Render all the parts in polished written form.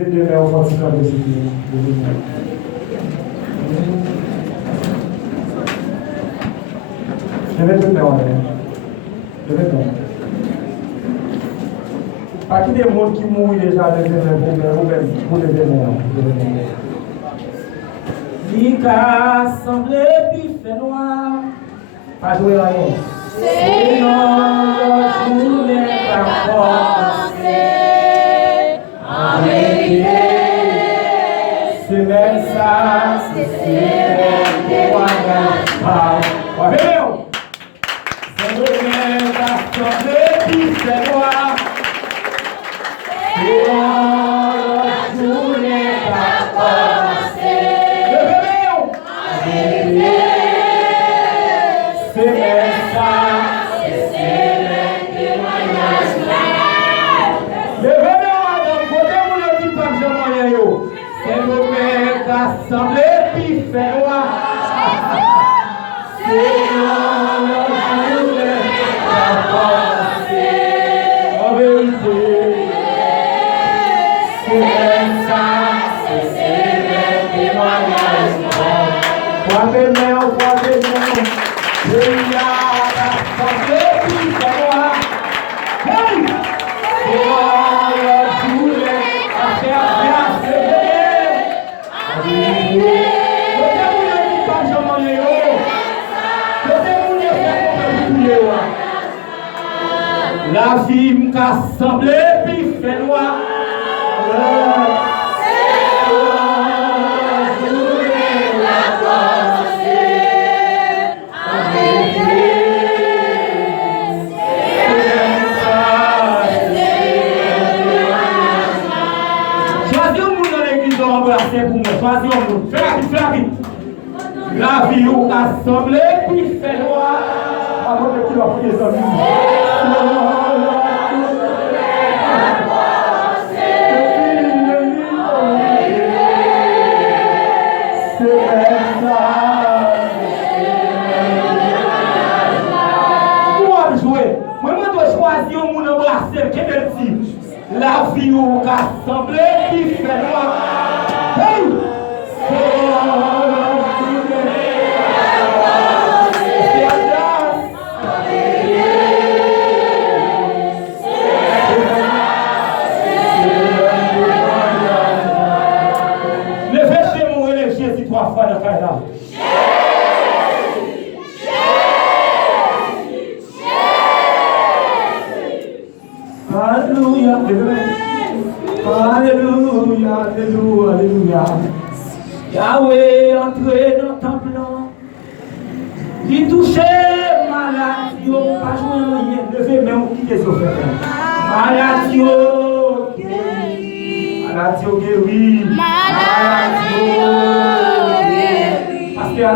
Levez les mains au fond du camp de Jésus. Levez les mains en l'air. Levez les mains. Pas qu'il y ait des gens qui mourent déjà de vous-même, vous levez les mains. L'Ika semble puis fait noir. Pas jouer rien. C'est notre journée à commencer. En vérité, c'est même ça, c'est le témoignage. C'est le même à semble puis fait noir. C'est notre journée à commencer. C'est même ça, c'est le témoignage. Levez-moi, madame, côté où le dit pas que je m'en ai. C'est le même assemblé qui fait roi. C'est notre journée à commencer. En vérité, c'est même ça, c'est le témoignage. Croisez les mains, croisez les mains. Il y a la santé qui fait moi. Hey! C'est le poulet à faire bien se lever. Le démon dit pas je m'en ai eu. Le démon est fait comme poulet. La vie m'a semblé puis fait noir. Fais rapide. La vie ou assemblée, puis fait noir. Avant que tu vas prier ça. La vie ou assemblée, puis fait noir. Hey! Alléluia, alléluia, alléluia, alléluia. Yahweh entré dans ton plan. Il touchait maladie, pas joué rien. Levez même qui est sur fait. Maladie, maladie guéri. Maladie guéri.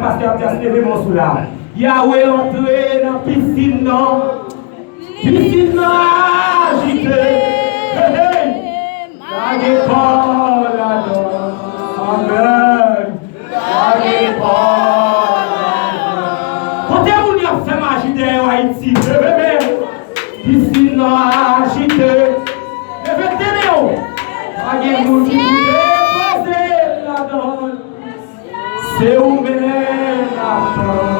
Pasteur Abdias, levez mon sous là. Yahweh entré dans piscine non. Piscine non agitée. La guépole la donne. Amen. La guépole la donne. Quand vous avez fait m'agiter en Haïti, levez piscine non agitée. Levez-vous. La guépole qui dépose la donne. C'est où venez la donne.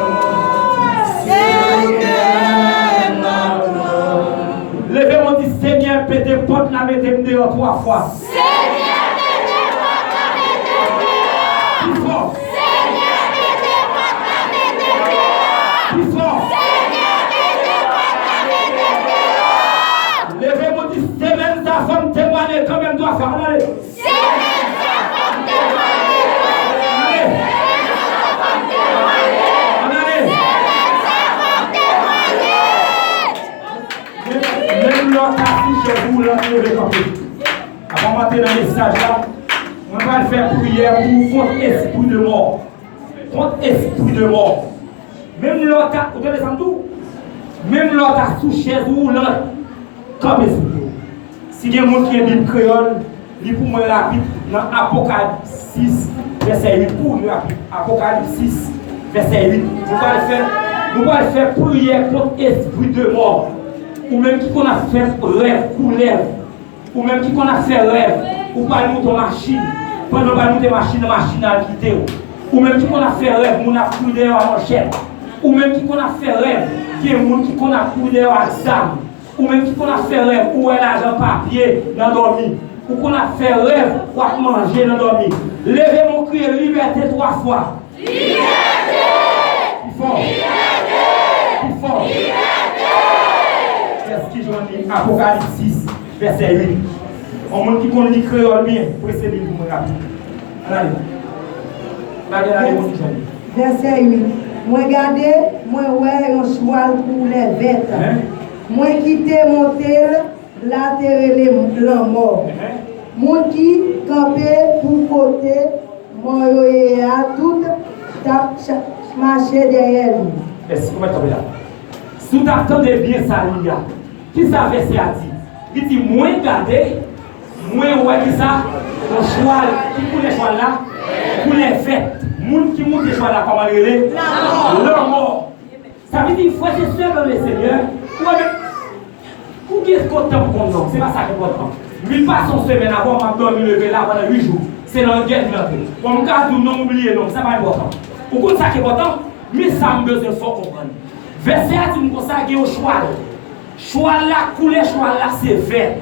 Levez-moi, dit Seigneur, pété porte la mettez dehors 3 fois. Seigneur, pété porte la mettez dehors. Plus fort. Seigneur, pété porte la mettez dehors. Plus fort. Seigneur, pété porte la mettez dehors. Levez-moi, dit semaine ta femme témoigner quand même doit faire. Allez. Semaine ta femme témoigner. Allez. Semaine ta femme témoigner. Allez. Semaine ta femme témoigner. Même l'autre affiche vous l'enlevez comme ça. Avant de monter dans le message là, on va faire prière pour contre esprit de mort. Contre esprit de mort. Même l'autre, vous avez descendu tout? Même l'autre sous chaise ou l'autre, comme esprit. Si il y a des gens qui est Bible créole, il pour moi rapide dans Apocalypse 6, verset 8. Pour nous rapide. Apocalypse 6, verset 8. Nous allons faire prière contre esprit de mort. Ou même qui qu'on a fait rêve pour lèvres, ou même qui qu'on a fait rêve, ou pas monter machine, pendant pas monter machine à quitter. Ou même qui qu'on a fait rêve, mon a coulé à manchette. Ou même qui qu'on a fait rêve, qui est monde qui qu'on a coulé à examen. Ou même qui qu'on a fait rêve, ou est l'argent papier dans dormi. Ou qu'on a fait rêve, ou à manger dans dormi. Levez mon cri liberté 3 fois. Liberté! Plus fort. Liberté! Plus fort. Liberté! Qu'est-ce qui j'en ai? Apocalypse 6, verset 8. On monde qui connaît le créole bien, précédez vous me rappeler. Allez, mon petit. Verset 8. Moi regardez, moi ouais un cheval pour les bêtes. Moi quitter mon tel, la terre les mort. Mon qui campait pour côté, moi à tout tap marcher derrière lui. Merci, comment tu là? Si vous attendez bien ça, Liga, qui ça verset a dit? Il dit, moi regardez, moi ouais qui ça, mon cheval, qui pour les cheval là, pour les fêtes. Moun qui monte choix là, comment le la mort. Ça veut dire, frère et sœurs dans le Seigneur, ou qui est content pour nous? C'est pas ça qui est important. 1000 passe en semaine avant, m'a dormi levé là pendant 8 jours. C'est dans le guet de l'entrée. Comme cas, nous non oublier, non, c'est pas important. Pourquoi ça qui est important? Mais ça me besoin de comprendre. Verset a dit, nous ça qui est au choix. Choix là, couler choix là, c'est vert.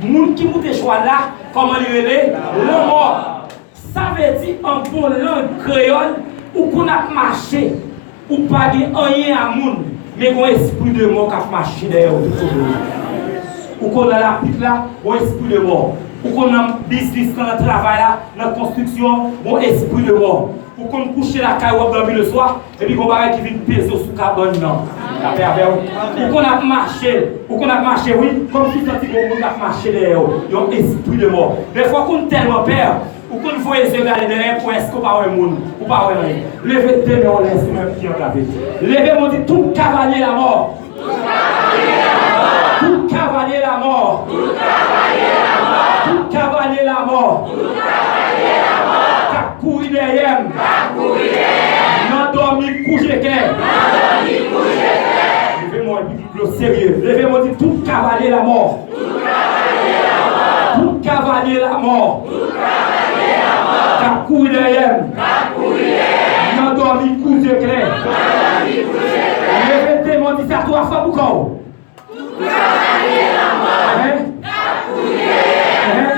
Moun qui monte choix là, comment le la mort. Ça veut dire en bon langue créole, ou qu'on a marché, ou pas de rien à moun, mais qu'on esprit de mort qui a marché derrière ou qu'on a la pique là, un esprit de mort. Ou qu'on a business dans le travail là, dans la construction, un esprit de mort. Ou qu'on couche la caille ou dormir le soir, et puis qu'on va qui vient peser sous carbone non. Ou qu'on a marché, oui, comme si on a marché derrière, un esprit de mort. Des fois qu'on tellement peur. Ou qu'on voit les yeux derrière pour est-ce qu'on pas un monde ou pas un rien. Levez tes mains, on laisse même qui en lavé. Levez mon dit tout cavalier la mort. Tout cavalier la mort. Tout cavalier la mort. Tout cavalier la mort. Tout cavalier la mort. T'as couru derrière. T'as couru derrière. Non dormi couché clair. Non dormi couché clair. Levez-moi un sérieux. Levez-moi dit tout cavalier la mort. Tout cavalier la mort. Tout cavalier la mort. T'as couru derrière. Non dormi couché clair. Levez mon dit ça 3 fois pour quand? Tout cavalier la mort. T'as couru derrière. Non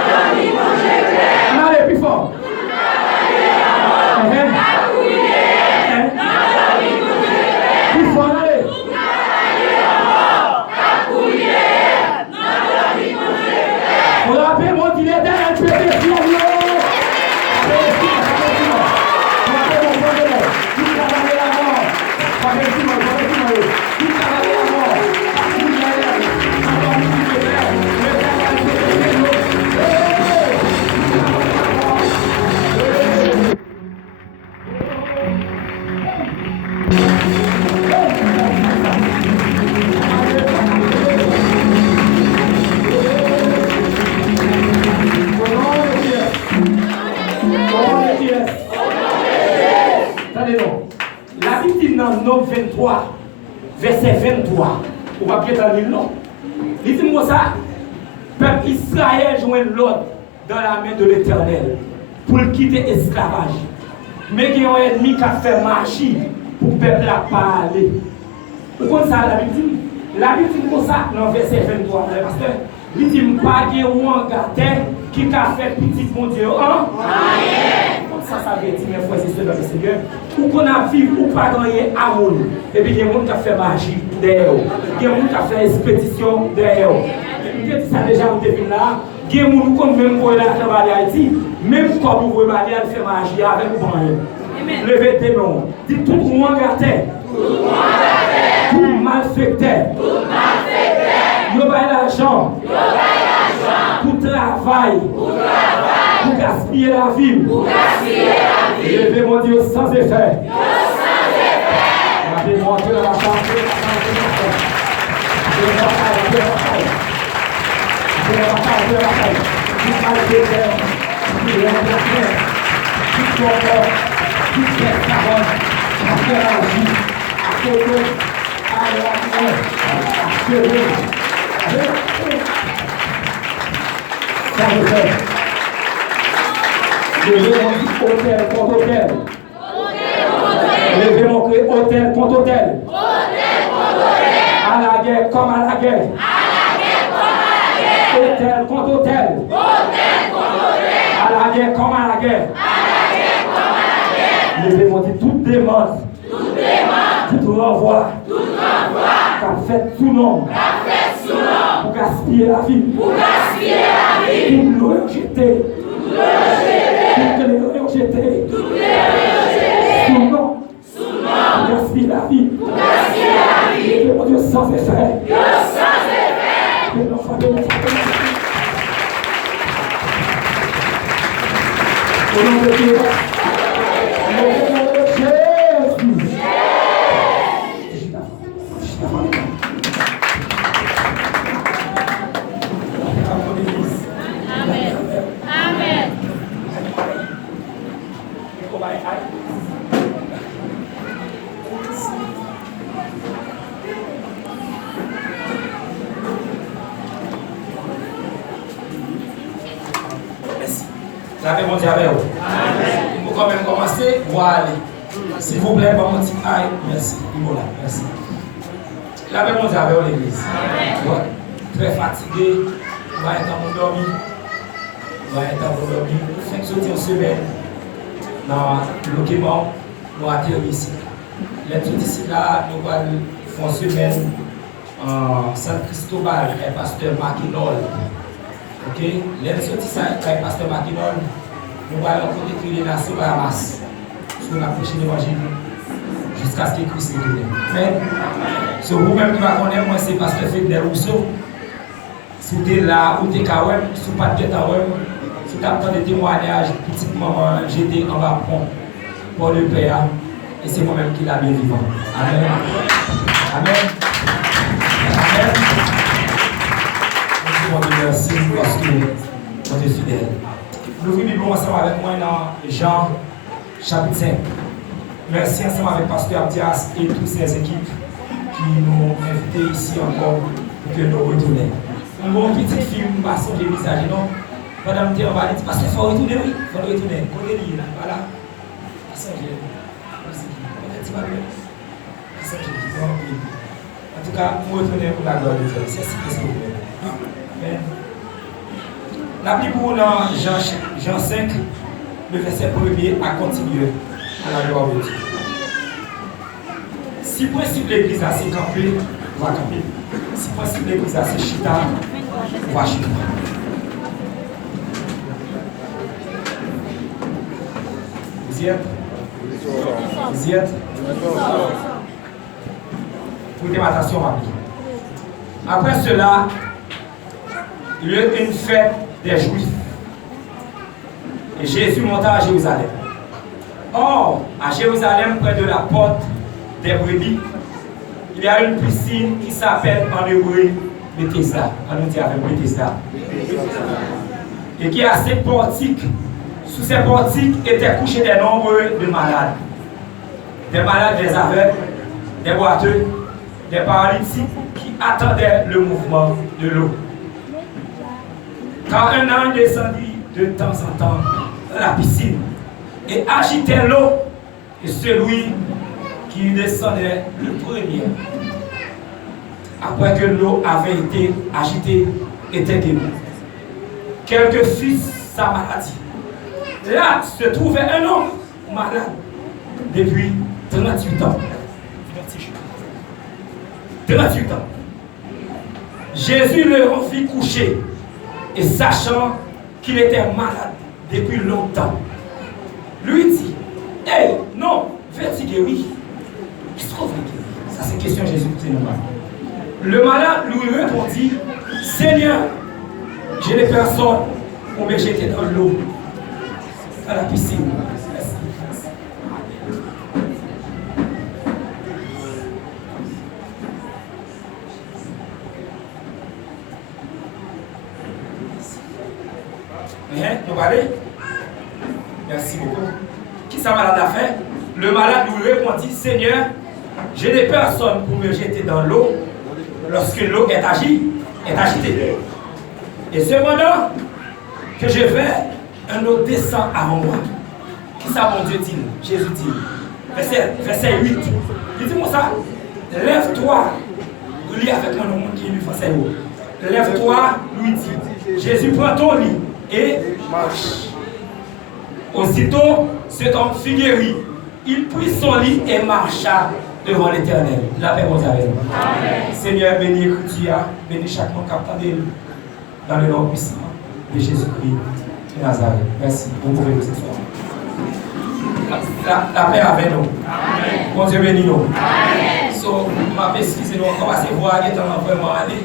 dormi couché clair. Allez plus fort. Tout cavalier la mort. T'as couru derrière. Non dormi couché clair. Plus fort, allez. Tout cavalier la mort. T'as couru derrière. Non dormi couché clair. Pour rappeler mon dit l'éternel peut détruire. La Bible dit dans Nom 23, verset 23, on va bien dans le nom. Il dit moi ça, peuple Israël joint l'ordre dans la main de l'Éternel pour quitter l'esclavage. Mais il y a un ennemi qui a fait marcher pour le peuple à parler. Pourquoi ça la Bible dit? La Bible dit comme ça dans verset 23, parce que il dit pas qu'il y a un gâté qui a fait petit bon Dieu. Ça veut dire, mes frères et sœurs dans le Seigneur, ou qu'on a vécu ou pas gagné amour. Et puis il y a des gens qui ont fait magie derrière. Il y a des gens qui ont fait expédition derrière. Je dis ça déjà, vous devez là. Il y a des gens qui ont même pour aller à Haïti, même quand vous voulez aller faire magie avec vous. Levez tes mains. Dites tout le monde gâté. Tout malfecté. Vous avez l'argent. Pour travail. Pour gaspiller la vie. Levez mon Dieu sans effet. Regardez mon Dieu dans la chambre. Ça hôtel. Levez mon dit hôtel contre hôtel. Levez mon cri hôtel contre hôtel. À la guerre comme à la guerre. Hôtel contre hôtel. À la guerre comme à la guerre. Levez mon dit toute demande. Tout renvoi. Qu'a fait tout nom. Pour gaspiller la vie. Tout l'eau jeté. Tout l'eau jeté. Sous nom. Pour gaspiller la vie. Que mon Dieu sans effet. Que l'enfant de mon frère. Au nom de Dieu. Au nom de Jésus. Lavez mon diable. Vous quand même commencer, voilà. S'il vous plaît, bon petit aïe. Merci. Voilà, merci. Lavez mon diable l'église. Très fatigué. On va être en dormi. On va être en dormi. Nous faisons sortir une semaine dans le document. Nous atterrissons ici. Les tout ici là, nous allons faire une semaine en San Cristobal avec pasteur Maquinol. Ok, les ressortissants avec pasteur Maquinol, nous allons rencontrer les nations Bahamas sur la prochaine évangile jusqu'à ce que Christ retourne. Mais, si vous-même qui va connaître, moi c'est pasteur Fidel Rousseau. Si vous êtes là, ou êtes kawem, si vous n'êtes pas de kawem, si vous avez des témoignages, petite maman, j'étais en bas pour le Père, et c'est moi-même qui l'a bien vivant. Amen. Amen. Amen. Merci parce que vous êtes fidèle. Nous vivons ensemble avec moi dans Jean chapitre 5. Merci ensemble avec Pasteur Abdias et toutes ses équipes qui nous ont invités ici encore pour que nous retournions. Un bon petit film, pas son visage, non? Pendant que on va dire, parce qu'il faut retourner, oui, il faut retourner. Côté lié, voilà. En tout cas, nous retournons pour la gloire de Dieu. C'est ce que c'est. Amen. La Bible dans Jean 5, le verset 1er a continué à la gloire de Dieu. Si principe l'église a s'est campé, on va camper. Si principe l'église a s'est chita, on va chita. Vous y êtes? Vous y êtes? Écoutez ma attention rapide. Après cela, il y eut une fête des Juifs. Et Jésus monta à Jérusalem. Or, à Jérusalem, près de la porte des brebis, il y a une piscine qui s'appelle en hébreu Bethesda. On nous dit avec Bethesda. Et qui a ses portiques. Sous ces portiques étaient couchés des nombreux de malades. Des malades, des aveugles, des boiteux, des paralytiques qui attendaient le mouvement de l'eau. Quand un ange descendit de temps en temps dans la piscine et agitait l'eau, et celui qui descendait le premier, après que l'eau avait été agitée, était guéri. Quel que fût sa maladie, là se trouvait un homme malade depuis 38 ans. 38 ans. Jésus le fit coucher. Et sachant qu'il était malade depuis longtemps, lui dit, hey, non, veux-tu guérir? Qu'est-ce qu'on veut guérir? Ça, c'est une question de Jésus. Le malade lui répondit, Seigneur, j'ai des personnes pour me jeter dans l'eau, à la piscine. Nous allons. Merci beaucoup. Qui ça malade a fait? Le malade lui répondit, Seigneur, j'ai des personnes pour me jeter dans l'eau lorsque l'eau est agitée. Et cependant, que je vais, un autre descend avant moi. Qui ça, mon Dieu dit? Jésus dit. Verset 8. Il dit moi ça. Lève-toi. Lis avec moi le monde qui est lu français. Lève-toi, lui dit. Jésus prend ton lit et marche. Aussitôt, cet homme fut guéri. Il prit son lit et marcha devant l'Éternel. La paix vous avec nous. Seigneur, bénis l'écriture, bénis chaque monde qui dans le nom puissant de Jésus-Christ de Nazareth. Merci. Vous pouvez nous exprimer. La paix avec nous. Bon Dieu bénis nous. So, ma excusez-nous, on va se voir, il est vraiment allé,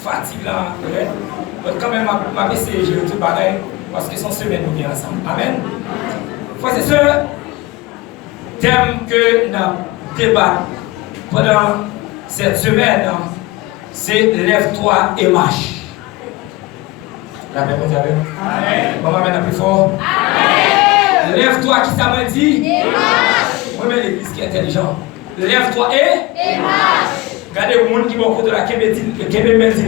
fatigue là, mais quand même, ma essayé de gérer tout le bagage, parce que son semaine nous vient ensemble. Amen. Frères et sœurs, thème que nous débattons pendant cette semaine, c'est lève-toi et marche. La paix vous avec nous. Amen. Maman, maintenant plus fort. Amen. Lève-toi, qui ça m'a dit? Et marche. Moi, mais l'église qui est intelligente. Lève-toi et marche. Regardez le monde qui va au côté de la Québec dit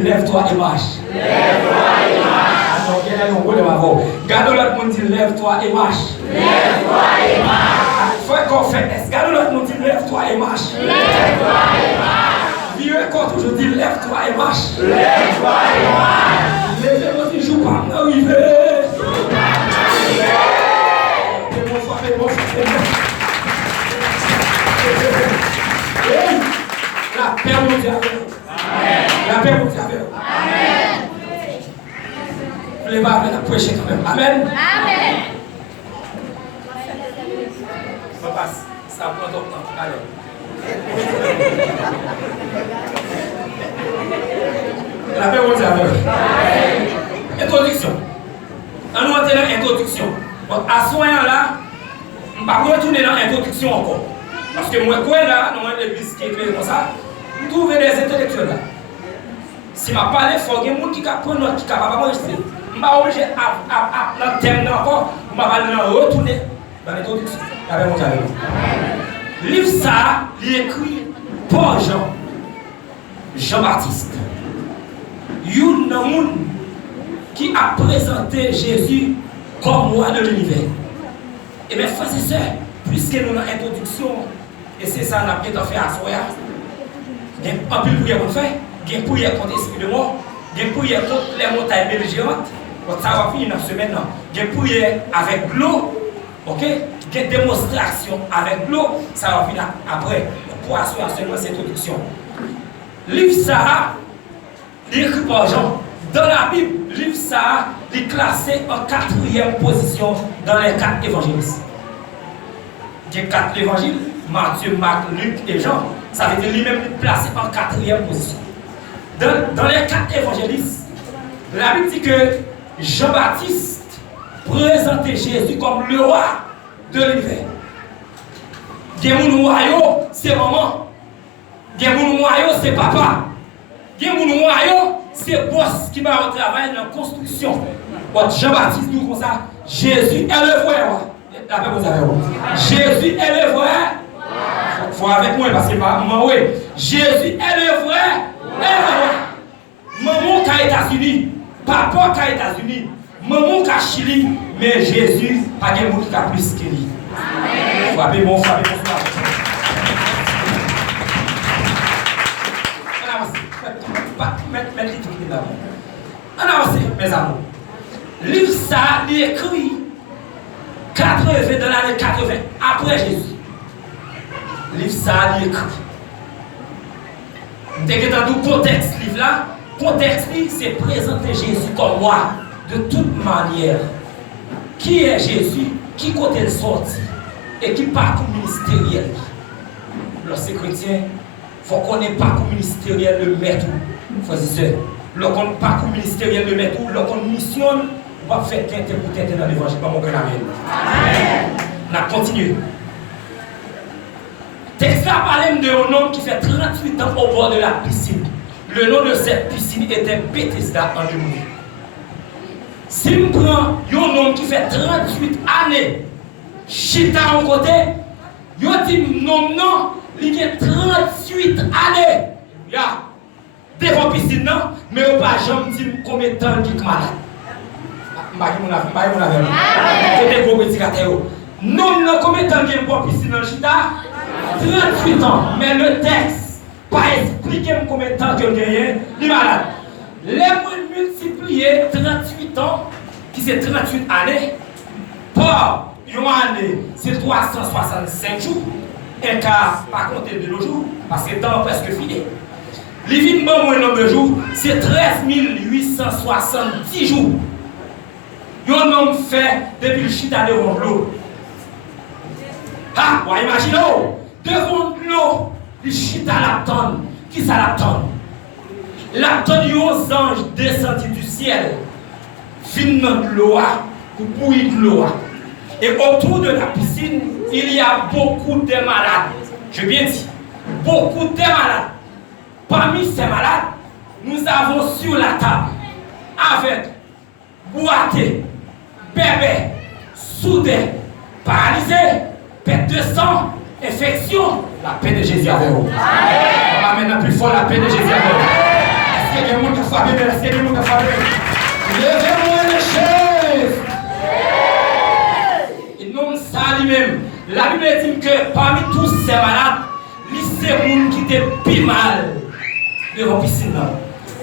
lève-toi et marche. Lève-toi et marche. Alors, quel est le rôle de ma voix? Regardez l'autre monde dit lève-toi et marche. Lève-toi et marche. Il faut qu'on fait. Regardez l'autre monde dit lève-toi et marche. Lève-toi et marche. Vieux quand je dis lève-toi et marche. Lève-toi et marche. Lève-moi si je ne joue pas arriver. La paix vous dit avec vous. La paix vous dit avec vous. Amen. Vous voulez pas venir prêcher quand même. Amen. Amen. Ça passe. Ça prend ton temps. Allez. La paix vous dit avec vous. Amen. Introduction. On nous entend l'introduction. À ce moment-là, je ne vais pas retourner dans l'introduction encore. Parce que moi, là, dans l'église qui est créée comme ça, vous trouvez des intellectuels là. Si je parle, il faut que les gens qui apprennent notre qui est capable de rester. Je ne suis pas obligé dans le thème encore, je vais retourner dans l'introduction. Le livre ça, il est écrit par Jean-Baptiste. Il y a un monde qui a présenté Jésus comme roi de l'univers. Et bien, frères et sœurs, puisque nous avons l'introduction, et c'est ça qu'on a fait à Soya, il y a un peu de prière qu'on fait, il y a une prière contre l'esprit de mort, il y a une prière contre les montagnes belligérantes, ça va finir dans la semaine. Il y a une prière avec l'eau, ok? Il y a une démonstration avec l'eau, ça va finir après. Pour assurer seulement cette introduction. Livre ça, il est écrit par Jean. Dans la Bible, livre ça, il est classé en 4e position dans les 4 évangélistes. Il y a 4 évangiles, Matthieu, Marc, Luc et Jean. Ça veut dire lui-même placé en 4e position. Dans les 4 évangélistes, la Bible dit que Jean-Baptiste présentait Jésus comme le roi de l'univers. Il y a mon royaume, c'est maman. Il y a mon royaume, c'est papa. Il y a mon royaume, c'est boss qui va au travail dans la construction. Jean-Baptiste dit comme ça, Jésus est le vrai roi. La paix vous avez. Jésus est le vrai. Il faut avec moi parce que pas moi oui. Jésus est le vrai. Maman qui est aux États-Unis, papa qui est aux États-Unis, maman qui est Chili, mais Jésus pas de monde qui a plus que lui. Amen. Frappez bon, frappez bon. Mettez tout là. On avance, mes amours. Livre ça, il écrit 80 dans l'année 80 après Jésus. Livre ça, il écrit. Dès que dans le contexte, livre là, contexte, c'est présenter Jésus comme moi, de toute manière. Qui est Jésus? Qui côté le sorti? Et qui parcours ministériel? Lorsque chrétien, il faut qu'on ait parcours ministériel le maître. Frères et sœurs, lorsqu'on parcours ministériel le maître, lorsqu'on missionne, on va faire tête pour tête dans l'évangile. Pas mon cœur. Amen. On a continué. Texte là parle d'un homme qui fait 38 ans au bord de la piscine. Le nom de cette piscine était Bethesda en hébreu. Si je prends un homme qui fait 38 années, chita en côté, je dis non, il y a 38 années. Ya, devant la piscine, mais je ne sais pas combien de temps il est malade. C'était gros prédicateur. Nous, combien de temps qu'il y a une piscine dans le Chita? 38 ans. Mais le texte, pas expliquer combien de temps qu'il y a gagné, il est malade. Les mots multipliés 38 ans, qui c'est 38 années, par une année, c'est 365 jours. Et car, pas compter de nos jours, parce que le temps est presque fini. Les vies de mon nombre de jours, c'est 13 870 jours. Ils ont fait depuis le Chita devant l'eau. Ah, vous imaginez, devant l'eau, le Chita l'attend. Qui ça l'attend? L'attend, il y a des anges descendus du ciel, finissant de l'eau, pour bouillir de l'eau. Et autour de la piscine, il y a beaucoup de malades. Je bien dit, beaucoup de malades. Parmi ces malades, nous avons sur la table, avec boité, bébé, soudé, paralysé, perte de sang, infection, la paix de Jésus avec vous. On va maintenant plus fort la paix de Jésus avec vous. Est-ce qu'il y a des gens qui font bien? Est-ce qu'il y a des gens qui font bien? Levez-moi les chaises. Et non, ça lui-même. La Bible dit que parmi tous ces malades, c'est les gens qui étaient plus mal devant la piscine.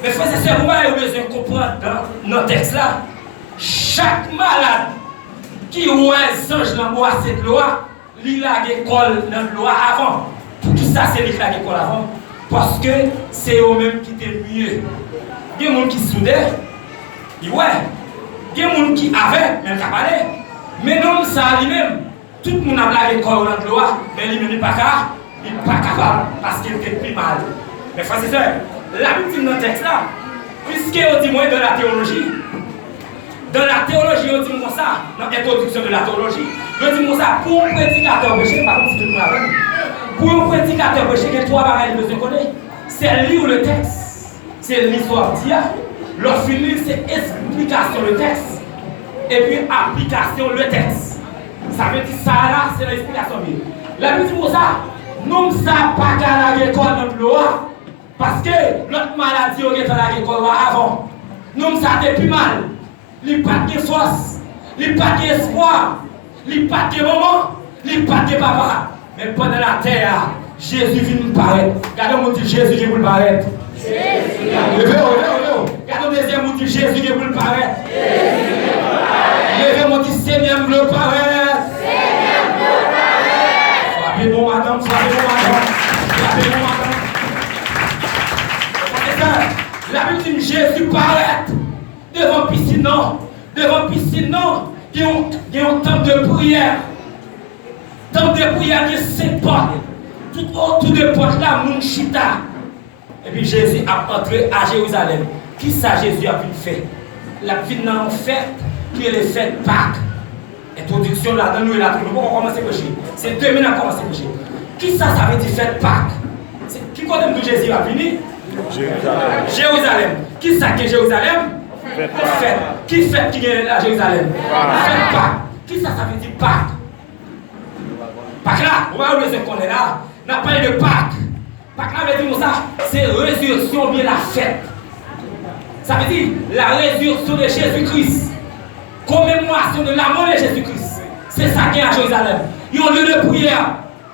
Mais frères et sœurs, vous avez besoin de comprendre dans notre texte là, chaque malade qui voit un ange dans bois cette loi, il a l'école dans loi avant. Pour qui ça c'est lui qui a l'école avant? Parce que c'est eux-mêmes qui étaient mieux. Il y a des gens qui soudaient, il y a des gens qui avaient, mais qui parlaient. Mais non, ça lui-même, tout le monde a l'école dans loi, mais lui-même n'est pas capable parce qu'il était plus mal. Mais frères et sœurs, la Bible dans le texte là, puisqu'on dit moins de la théologie, dans la théologie, on dit comme ça, dans l'introduction de la théologie, on dit comme ça, pour un prédicateur péché, par contre, si tout le monde a pour un prédicateur péché, il y a trois bagages que je connais. C'est lire le texte, c'est l'histoire d'hier, leur finir, c'est explication le texte, et puis application le texte. Ça veut dire ça là, c'est l'explication. La Bible dit comme ça, nous ne savons pas qu'à la école dans le loi, parce que notre maladie est dans la école avant. Nous ne savons plus mal. Il n'y a pas de force, il n'y a pas d'espoir, il n'y a pas de maman, il n'y a pas de papa. Mais pendant la terre, Jésus vient nous paraître. Regardez-moi dit Jésus vient nous paraître. Regardez-moi deuxième mot dit Jésus vient nous paraître. Levez-moi dit Seigneur nous paraître. Frappez bon madame, frappez bon madame, frappez bon madame. La Bible dit Jésus paraît. Devant piscine, non. Devant piscine, non. Il y a un temps de prière. Temps de prière, il y a 5 portes. Tout autour de portes là, mon chita. Et puis Jésus a entré à Jérusalem. Qui ça Jésus a pu faire? La vie n'a fait, qui est le fait Pâques. Introduction là, dans nous et là, nous allons commencer à pécher. C'est 2 minutes à commencer à pécher. Qui ça veut dire fait Pâques? Qui connaît que Jésus a venu? Jérusalem. Qui ça que Jérusalem? Fête. Qui fête qui est à Jérusalem? Fête Pâques. Qui ça veut dire Pâques? Pâques là, on va voir ce qu'on est là. On a parlé de Pâques. Pâques là veut dire ça, c'est résurrection bien la fête. Ça veut dire la résurrection de Jésus-Christ. Commémoration de la mort de Jésus-Christ. C'est ça qui est à Jérusalem. Il y a un lieu de prière.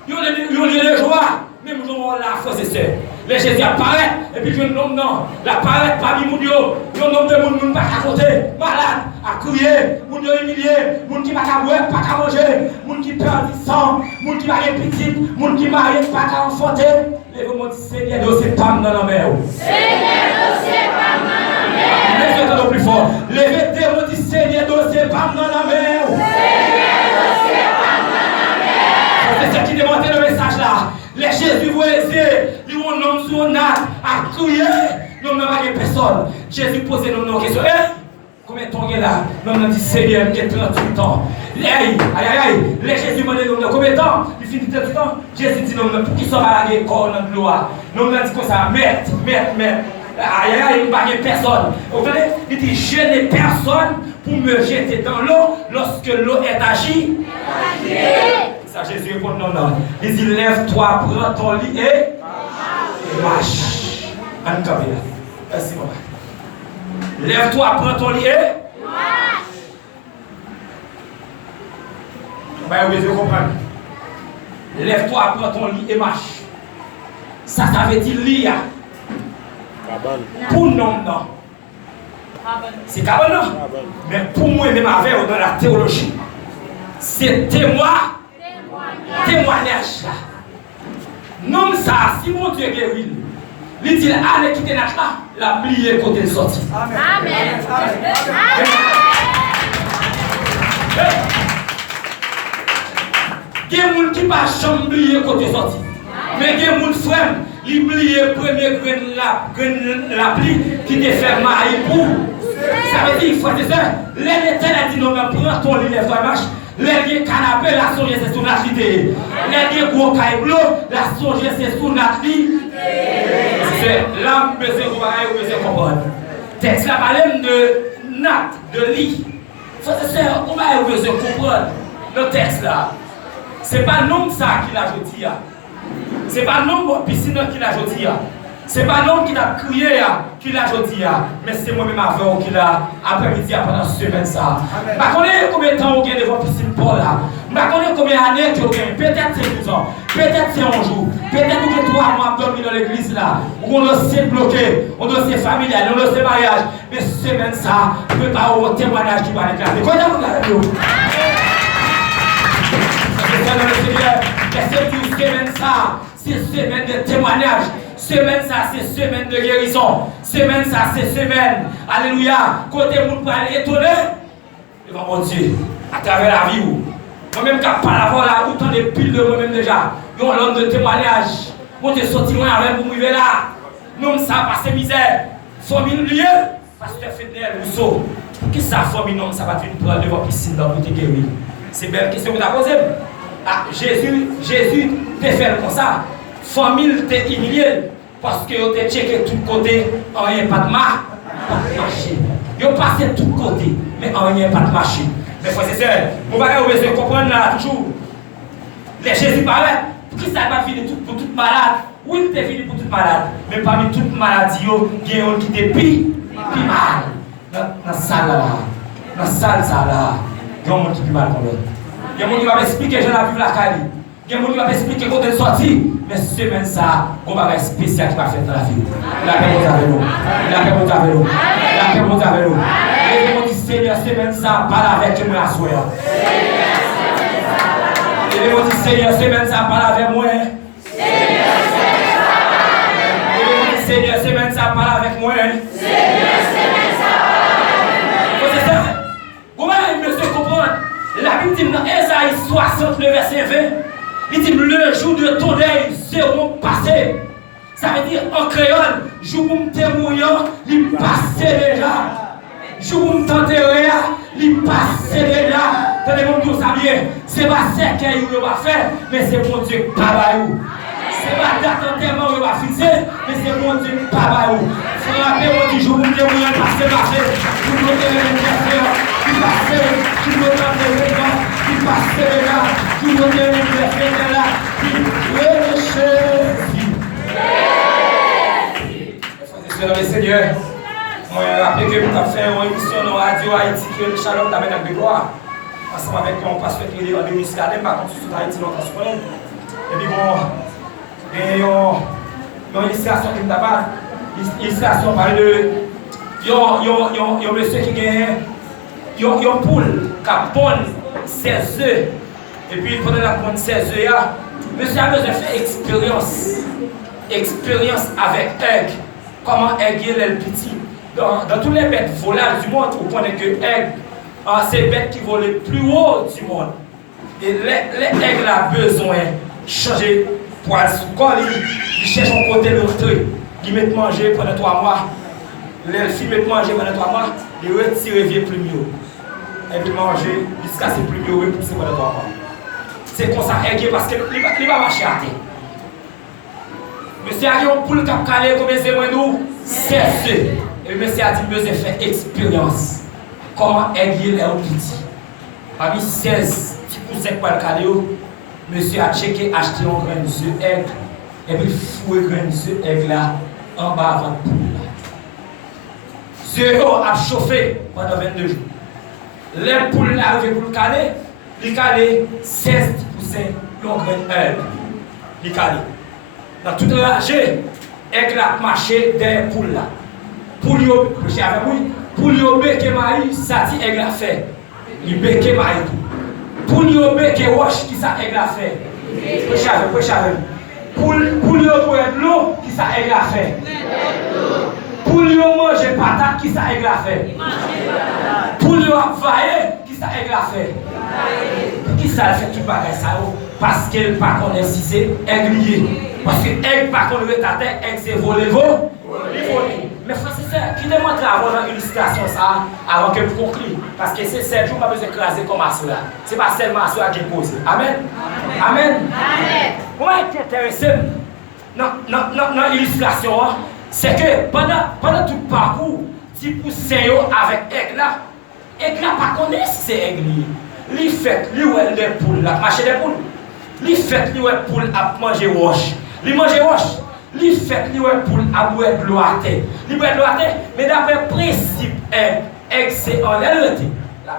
Il y a un lieu de joie. Même jour là, frères et sœurs. Les Jésus apparaît, et puis je ne nomme non. L'apparaît parmi les gens. Il y a un nombre de gens qui ne peuvent pas raconter, malade, à crier, les gens humiliés, les gens qui ne peuvent pas boire, pas manger, les gens qui perdent du sang, les gens qui marient petits, les gens qui marient pas qu'à enfanter. Levez-moi dit Seigneur, de ces femmes dans la mer. Seigneur, de ces femmes dans la mer. Levez-moi plus fort. Levez-moi dit Seigneur, de ces femmes dans la mer. Seigneur, de ces femmes dans la mer. C'est ce qui démontre le message là. Les Jésus vous essayer, ils ont un homme sur un âne à crier, nous n'avons pas personne. Jésus posait nos questions. Combien de temps il est là? Nous avons dit Seigneur, qui a 38 ans. Aïe, aïe, aïe. Les Jésus m'ont dit combien de temps? Il finit 38 ans. Jésus dit non, pour qui sont à la école dans l'eau? Nous avons dit comme ça, maître. Aïe, aïe, il n'y a pas personne. Vous comprenez? Il dit je n'ai personne pour me jeter dans l'eau lorsque l'eau est agie. Ça, Jésus répond non. Il dit lève-toi, prends ton lit et marche. Merci, maman. Lève-toi, prends ton lit et marche. Bah, vous devez comprendre. Lève-toi, prends ton lit et marche. Ça veut dire lire. Pour nous, non. C'est cabane, non. Mais pour moi, même avec dans la théologie, c'est témoignage. Non, ça, si mon Dieu guérit, il dit allez quitter notre là, la plier côté sorti. Amen. Il y a des gens qui ne pas jamais oublier côté sorti. Mais il y a des gens frère, ils oublient le premier grain la pluie qui te fait maille pour. Ça veut dire, frère et sœurs, l'Éternel a dit non, mais prends ton lit, lève-toi et marche. Les canapé, la songe, c'est sous notre lit. Les gros cailles bleus, la songe, c'est sous notre lit. C'est l'âme, besoin de comprendre. Texte là, parle de natte, de lit. Frère et sœurs, on va besoin de comprendre le texte là. Ce n'est pas l'homme ça qui l'a jeté. Ce n'est pas l'homme piscine qui l'a jeté. Ce n'est pas l'homme qui l'a crié qui l'a jeté. Mais c'est moi-même avant qui l'a après-midi pendant cette semaine ça. Je ne connais pas combien de temps vous avez devant piscine Paul là. Je ne connais pas combien d'années vous avez. Peut-être c'est 12 ans. Peut-être c'est un jour. Peut-être que vous avez 3 mois dormi dans l'église là. Où on dossier bloqué. On dossier familial. On dossier mariage. Mais cette semaine ça, je ne peux pas avoir un témoignage qui va déclarer. Comment vous l'avez dit? C'est une semaine ça, c'est semaine de témoignage. Semaine ça, c'est semaine de guérison. Semaine ça, c'est semaine. Alléluia. Côté vous pouvez aller étonner devant mon Dieu à travers la vie. Moi-même, quand je parle avant là, autant de piles de moi-même déjà. Ils ont l'homme de témoignage. Moi, je suis sorti loin avec vous, vous là. Nous, ça passe misère. Famille liée, pasteur Fidel Rousseau. Qu'est-ce que ça, famille, non, ça va te prendre devant piscine dans le guérir. C'est une belle question que tu as posée. Ah, Jésus t'a fait comme ça. Famille t'a humilié parce que tu as checké tout côté, rien pas de marché. Ils ont passé tout côté, mais rien pas de marché. Mais frère et sœurs, on va comprendre là toujours. Les Jésus parlait, qui ça va finir pour toute malade? Oui, tu es fini pour toute malade. Mais parmi toutes maladies, il y a un qui te pis mal. Dans la salle là, dans la salle là, il y a un monde qui pis mal comme l'autre. Il y a un monde qui va m'expliquer, je n'ai vu la Cali. Il y a un monde qui va m'expliquer quand elle est sortie. Mais semaine ça, on va faire spécial qui va faire dans la vie. La paix monte avec nous. La paix monte avec nous. La paix monte avec nous. Et on dit Seigneur, semaine ça, parle avec moi à soir. Et on dit Seigneur, semaine ça, parle avec moi. Seigneur, semaine ça, parle avec moi. C'est ça. Comment il me fait comprendre? La Bible dit dans Ésaïe 60, le verset 20, il dit le jour de ton deuil seront passés. Ça veut dire en créole, jour où tu es mourant, il passe déjà. Jour où tu t'enterres, il passe déjà. Tenez-vous tout ça bien. Ce n'est pas ce qu'il va faire, mais c'est mon Dieu qui travaille. Ce n'est pas date d'enterrement qu'il va fixer, mais c'est mon Dieu qui travaille. Frappez, on dit jour où tu es mourant, il passe. Jour où tu es mourant, il passe. Tu me donnes des vêtements, tu passes là, tu me donnes des vêtements là, tu Frères et Seigneur, je rappelle que nous avons fait une émission dans la radio Haïti qui est le Shalom d'Amen avec gloire. Ensemble avec mon pasteur qui est en Denis Gardem, par contre, sur Haïti, on se connaît. Et puis, il y a une illustration qui me tape. L'illustration parle de. Il y a un monsieur qui gagne. Il y a une poule qui pond ses œufs. Et puis, pendant la pondre ses œufs, monsieur a besoin de faire expérience avec aigle. Comment aigle est le petit. Dans tous les bêtes volages du monde, vous connaissez que aigle, c'est les bêtes qui volent le plus haut du monde. Et les aigles ont besoin de changer poil sous corps, ils cherchent un côté de l'entrée. Ils mettent manger pendant 3 mois. Les filles mettent manger pendant 3 mois, ils retirent et viennent plus mieux. Et puis manger jusqu'à ce plus mieux repousser pendant 3 mois. C'est comme ça, parce qu'il ne va pas marcher à terre. Monsieur a dit une poule qui a calé comme c'est moi nous, c'est ce. Et monsieur a dit que monsieur fait expérience. Comment aider les petits. Parmi 16 petits poussins pour le calé, monsieur a checké, acheté un grain de aigle. Et puis fouet grain de aigle là, en bas avant la poule. Zéro a chauffé pendant 22 jours. Les poules arrivent pour le caler, il calé 16% de grain d'herbe. Il calé. Dans toute la rangée, aigle a marché des poules là. Pour lui béquer maïs, ça dit aigle a fait. Il béquer maïs tout. Pour lui béquer roche, qui ça aigle a fait. Pour lui boire de l'eau, qui ça aigle a fait. Pour lui manger patate, qui ça aigle a fait. Pour lui availler, qui ça aigle a fait. Qui ça fait tout bagage ça? Parce qu'elle ne connaît pas si c'est aiglier. Parce que elle ne connaît pas ta tête, elle s'est volé. Mais frère, c'est ça qui demande avant dans l'illustration ça, avant que vous concluiez. Parce que c'est 7 jours qu'on a besoin d'écraser comme cela. Ce n'est pas seulement cela qui est posé. Amen. Amen. Moi, ce qui est intéressant dans l'illustration, c'est que pendant tout le parcours, si vous savez avec aigle n'a pas connaît si c'est aigle. Il fait, lui, les poules, la marché des poules. Il fait, lui, les poules à manger roche. Il mange roche. Il fait, lui, les poules à boire de l'eau à terre. Il boit de l'eau à terre, mais d'après le principe, aigle, c'est en réalité.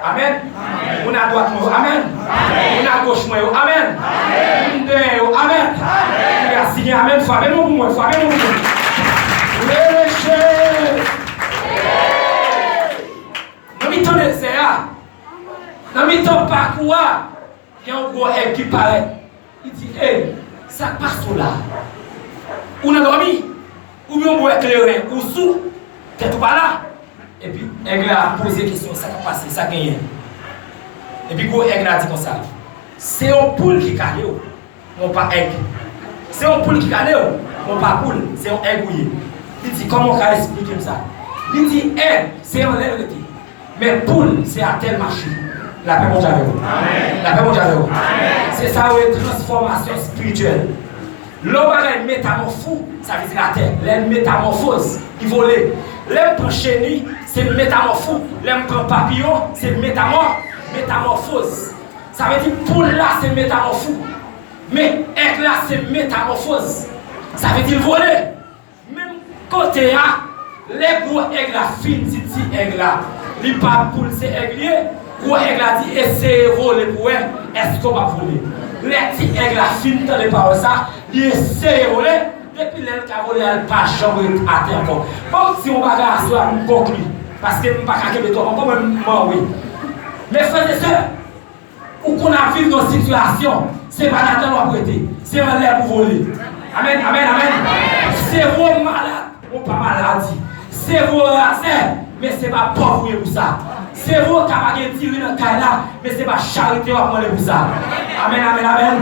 Amen. On a droite, amen. On a gauche, amen. On a derrière, amen. Merci, amen. Faut amen pour moi, faut amen pour moi. Dans le temps de Zéa, dans le temps de parcours, il y a un gros aigle qui paraît. Il dit, hé, ça passe là. On a dormi, ou bien on va éclairer, ou sous, t'es tout pas là. Et puis, aigle a posé question, ça va passer, ça gagne. Et puis, gros aigle a dit comme ça. C'est un poule qui calé, non pas aigle. C'est un poule qui calé, non pas poule, c'est un aigle. Il dit, comment on va expliquer ça? Il dit, aigle, c'est en l'air. Mais poule, c'est à tel marché. La paix mondiale avec vous. La paix mondiale avec vous. C'est ça, une transformation spirituelle. L'homme a une métamorphose, ça veut dire la terre. La métamorphose, il volait. L'homme prend chenille, c'est métamorphose. L'homme prend papillon, c'est métamorphose. Ça veut dire poule là, c'est métamorphose. Mais aigle là, c'est métamorphose. Ça veut dire voler. Même côté là, les gros aigles là, fin titi aigle là. Les pas poule, c'est aiglier. Gros aigle a dit, essayez de voler pour elle, est-ce qu'on va voler? Les petits aigles là, fin de par ça, ils essayent de voler. Depuis l'aile qui a volé, elle n'a pas jamais à terre encore. Bon, si on va regarder ça, on conclut. Parce que je ne peux pas cacher de toi, on peut même oui. Mais frères et sœurs, où qu'on a vécu dans une situation, c'est pas la terre pour prêter, c'est un l'air pour voler. Amen, amen, amen. C'est vos malades, ou pas maladie. C'est vos racines, mais ce n'est pas pauvre pour ça. C'est vous qui avez tiré dans le cas là, mais ce n'est pas charité pour ça. Amen, amen, amen.